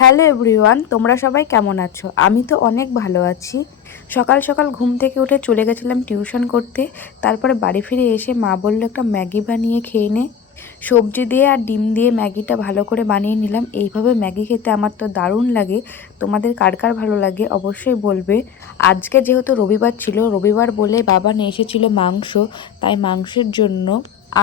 Hello everyone, তোমরা সবাই কেমন আছো? আমি তো অনেক ভালো আছি। সকাল সকাল ঘুম থেকে উঠে চলে গেছিলাম টিউশন করতে। তারপরে বাড়ি ফিরে এসে মা বললো একটা ম্যাগি বানিয়ে খেয়ে নে। সবজি দিয়ে আর ডিম দিয়ে ম্যাগিটা ভালো করে বানিয়ে নিলাম। এইভাবে ম্যাগি খেতে আমার তো দারুণ লাগে। তোমাদের কার কার ভালো লাগে অবশ্যই বলবে। আজকে যেহেতু রবিবার ছিল, রবিবার বলে বাবা নিয়ে এসেছিলো মাংস, তাই মাংসের জন্য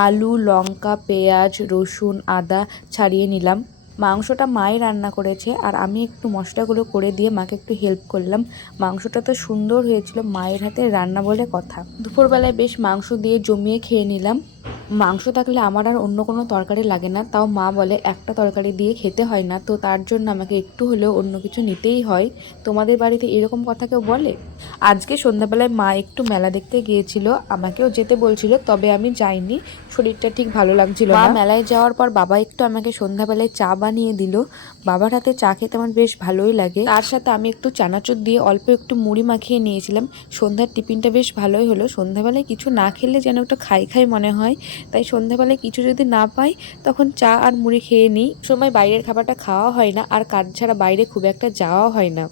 আলু, লঙ্কা, পেঁয়াজ, রসুন, আদা ছাড়িয়ে নিলাম। মাংসটা মাই রান্না করেছে আর আমি একটু মশলাগুলো করে দিয়ে মাকে একটু হেল্প করলাম। মাংসটা তো সুন্দর হয়েছিল, মায়ের হাতে রান্না বলে কথা। দুপুরবেলায় বেশ মাংস দিয়ে জমিয়ে খেয়ে নিলাম। মাংস থাকলে আমার আর অন্য কোনো তরকারি লাগে না, তাও মা বলে একটা তরকারি দিয়ে খেতে হয় না, তো তার জন্য আমাকে একটু হলেও অন্য কিছু নিতেই হয়। তোমাদের বাড়িতে এরকম কথা কেউ বলে? আজকে সন্ধ্যাবেলায় মা একটু মেলা দেখতে গিয়েছিল, আমাকেও যেতে বলছিল, তবে আমি যাইনি, শরীরটা ঠিক ভালো লাগছিল না। মেলায় যাওয়ার পর বাবা একটু আমাকে সন্ধ্যাবেলায় চা বানিয়ে দিল। বাবার হাতে চা খেতে আমার বেশ ভালোই লাগে। তার সাথে আমি একটু চানাচুর দিয়ে অল্প একটু মুড়ি মাখিয়ে নিয়েছিলাম। সন্ধ্যার টিফিনটা বেশ ভালোই হলো। সন্ধ্যাবেলায় কিছু না খেলে যেন একটু খাই খাই মনে হয়, তাই সন্ধ্যাবেলায় কিছু যদি না পাই তখন চা আর মুড়ি খেয়ে নিই। সময় বাইরের খাবারটা খাওয়া হয় না, আর কাজ ছাড়া বাইরে খুব একটা যাওয়া হয় না।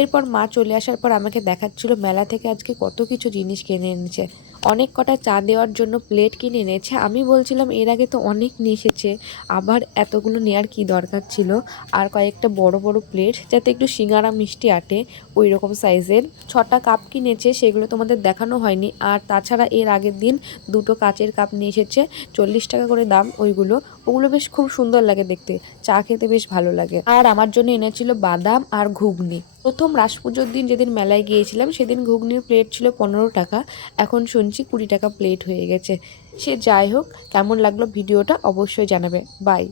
এরপর মা চলে আসার পর আমাকে দেখাচ্ছিল মেলা থেকে আজকে কত কিছু জিনিস কিনে এনেছে। অনেক কটা চা দেওয়ার জন্য প্লেট কিনে এনেছে। আমি বলছিলাম এর আগে তো অনেক নিয়ে এসেছে, আবার এতগুলো নেওয়ার কি দরকার ছিল। আর কয়েকটা বড় বড় প্লেট, যাতে একটু সিঙ্গারা মিষ্টি আটে, ওই রকম সাইজের 6টা কাপ কিনেছে, সেগুলো তোমাদের দেখানো হয়নি। আর তাছাড়া এর আগের দিন দুটো কাচের কাপ নিয়ে এসেছে, 40 টাকা করে দাম। ওগুলো বেশ খুব সুন্দর লাগে দেখতে, চা খেতে বেশ ভালো লাগে। আর আমার জন্য এনেছিল বাদাম আর ঘুগনি। প্রথম রাস পুজোর দিন যেদিন মেলায় গিয়েছিলাম সেদিন ঘুগনির প্লেট ছিল 15 টাকা, এখন শুনছি 20 টাকা প্লেট হয়ে গেছে। সে যাই হোক, কেমন লাগলো ভিডিওটা অবশ্যই জানাবে। বাই।